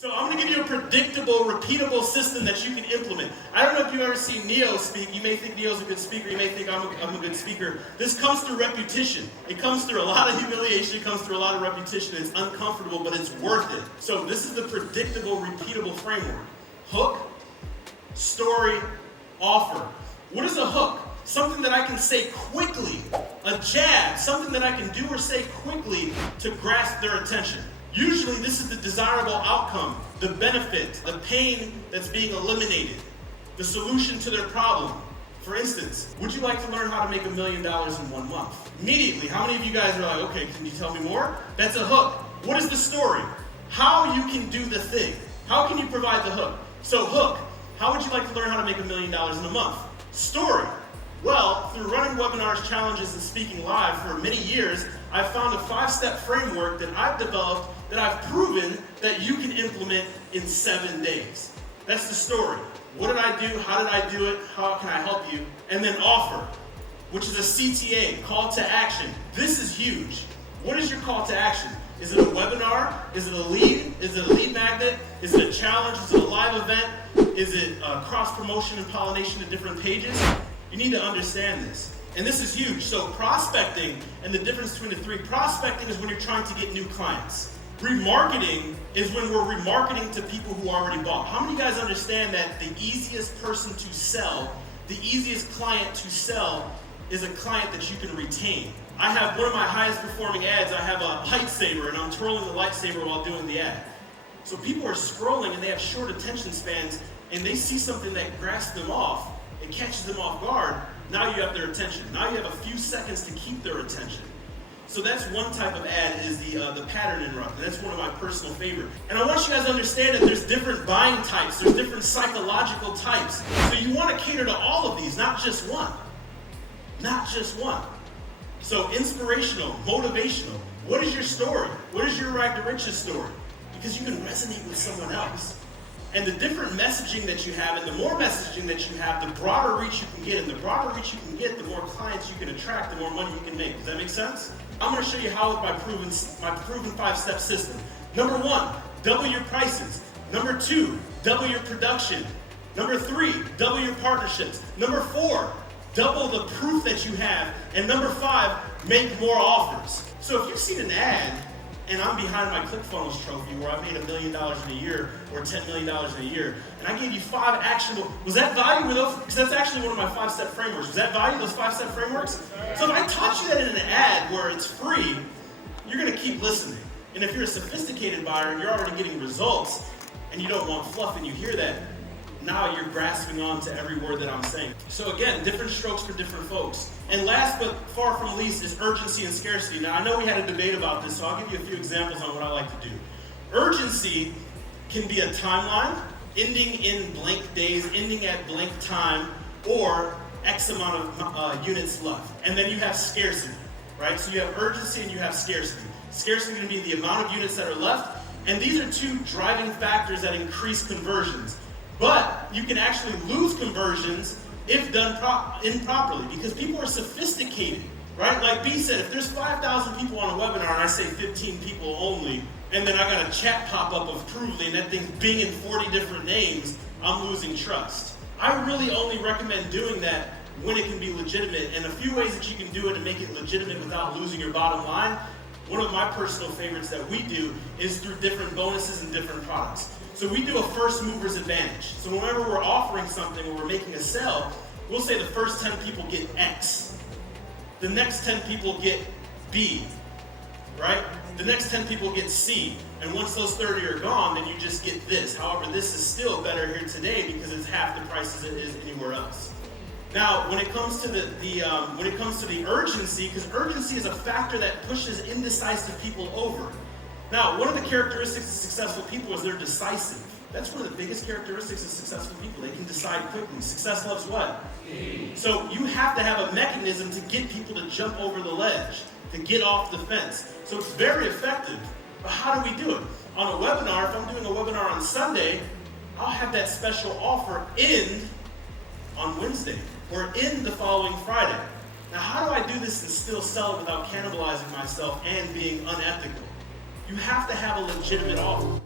So I'm going to give you a predictable, repeatable system that you can implement. I don't know if you've ever seen Neo speak. You may think Neo's a good speaker. You may think I'm a good speaker. This comes through repetition. It comes through a lot of humiliation. It comes through a lot of repetition. It's uncomfortable, but it's worth it. So this is the predictable, repeatable framework. Hook, story, offer. What is a hook? Something that I can say quickly. A jab, something that I can do or say quickly to grasp their attention. Usually this is the desirable outcome, the benefit, the pain that's being eliminated, the solution to their problem. For instance, would you like to learn how to make $1 million in 1 month? Immediately, how many of you guys are like, okay, can you tell me more? That's a hook. What is the story? How you can do the thing. How can you provide the hook? So hook, how would you like to learn how to make $1 million in a month? Story. Well, through running webinars, challenges, and speaking live for many years, I've found a 5-step framework that I've developed that I've proven that you can implement in 7 days. That's the story. What did I do? How did I do it? How can I help you? And then offer, which is a CTA, call to action. This is huge. What is your call to action? Is it a webinar? Is it a lead? Is it a lead magnet? Is it a challenge? Is it a live event? Is it cross-promotion and pollination to different pages? You need to understand this. And this is huge. So prospecting, and the difference between the three, prospecting is when you're trying to get new clients. Remarketing is when we're remarketing to people who already bought. How many of you guys understand that the easiest person to sell, the easiest client to sell is a client that you can retain? I have one of my highest performing ads. I have a lightsaber and I'm twirling the lightsaber while doing the ad. So people are scrolling and they have short attention spans and they see something that grasps them off. It catches them off guard. Now you have their attention. Now you have a few seconds to keep their attention. So that's one type of ad, is the pattern interrupter. That's one of my personal favorite. And I want you guys to understand that there's different buying types. There's different psychological types. So you want to cater to all of these, not just one. Not just one. So inspirational, motivational. What is your story? What is your Rag to Riches story? Because you can resonate with someone else. And the different messaging that you have, and the more messaging that you have, the broader reach you can get. And the broader reach you can get, the more clients you can attract, the more money you can make. Does that make sense? I'm going to show you how with my proven 5-step system. Number 1, double your prices. Number 2, double your production. Number 3, double your partnerships. Number 4, double the proof that you have. And number 5, make more offers. So if you've seen an ad, and I'm behind my ClickFunnels trophy where I made $1 million in a year or $10 million in a year, and I gave you 5 actionable, was that value with those? Because that's actually one of my 5-step frameworks. Was that value, those 5-step frameworks? So if I taught you that in an ad where it's free, you're gonna keep listening. And if you're a sophisticated buyer and you're already getting results and you don't want fluff and you hear that, now you're grasping on to every word that I'm saying. So again, different strokes for different folks. And last but far from least is urgency and scarcity. Now I know we had a debate about this, so I'll give you a few examples on what I like to do. Urgency can be a timeline, ending in blank days, ending at blank time, or X amount of units left. And then you have scarcity, right? So you have urgency and you have scarcity. Scarcity is going to be the amount of units that are left, and these are 2 driving factors that increase conversions. But you can actually lose conversions if done improperly, because people are sophisticated, right? Like B said, if there's 5,000 people on a webinar and I say 15 people only, and then I got a chat pop up of Provely and that thing's binging 40 different names, I'm losing trust. I really only recommend doing that when it can be legitimate, and a few ways that you can do it and make it legitimate without losing your bottom line. One of my personal favorites that we do is through different bonuses and different products. So we do a first mover's advantage. So whenever we're offering something or we're making a sale, we'll say the first 10 people get X. The next 10 people get B, right? The next 10 people get C. And once those 30 are gone, then you just get this. However, this is still better here today because it's half the price as it is anywhere else. Now, when it comes to the urgency, because urgency is a factor that pushes indecisive people over. Now, one of the characteristics of successful people is they're decisive. That's one of the biggest characteristics of successful people. They can decide quickly. Success loves what? So you have to have a mechanism to get people to jump over the ledge, to get off the fence. So it's very effective. But how do we do it? On a webinar, if I'm doing a webinar on Sunday, I'll have that special offer end on Wednesday or end the following Friday. Now, how do I do this and still sell it without cannibalizing myself and being unethical? You have to have a legitimate offer.